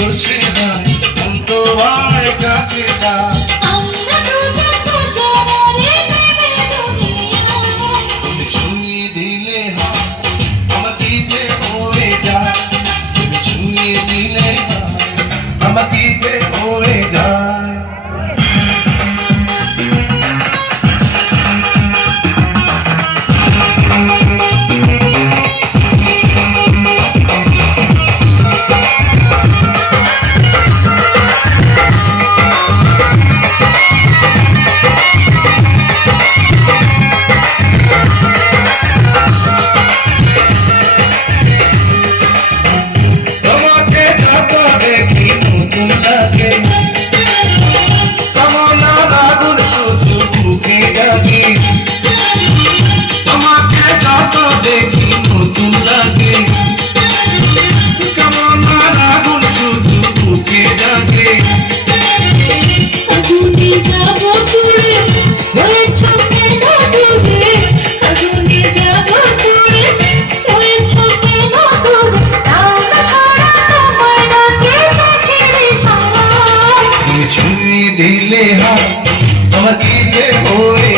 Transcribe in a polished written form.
করছে ভাই মন তোমার কাছে যায়। আমরা দুজন দুজনের প্রেমের দুনিয়ায়। তুমি ছুঁয়ে দিলে হয় আমার কি যে হয়ে যায়, তুমি ছুঁয়ে দিলে হয় আমার কি যে হয়ে যায়। তোমাকে যত দেখি নতুন লাগে, কামনার আগুন শুধু বুকে জাগে। তোমাকে যত দেখি নতুন লাগে, কামনার আগুন শুধু বুকে জাগে। আগুনে যাব পুড়ে, হয়েছ কেন দূরে? আগুনে যাব পুড়ে, হয়েছ কেন দূরে? তাও না সারা তোমার ডাকে চোখের ইশারায়। তুমি ছুঁয়ে দিলে হয় আমার কি যে হয়ে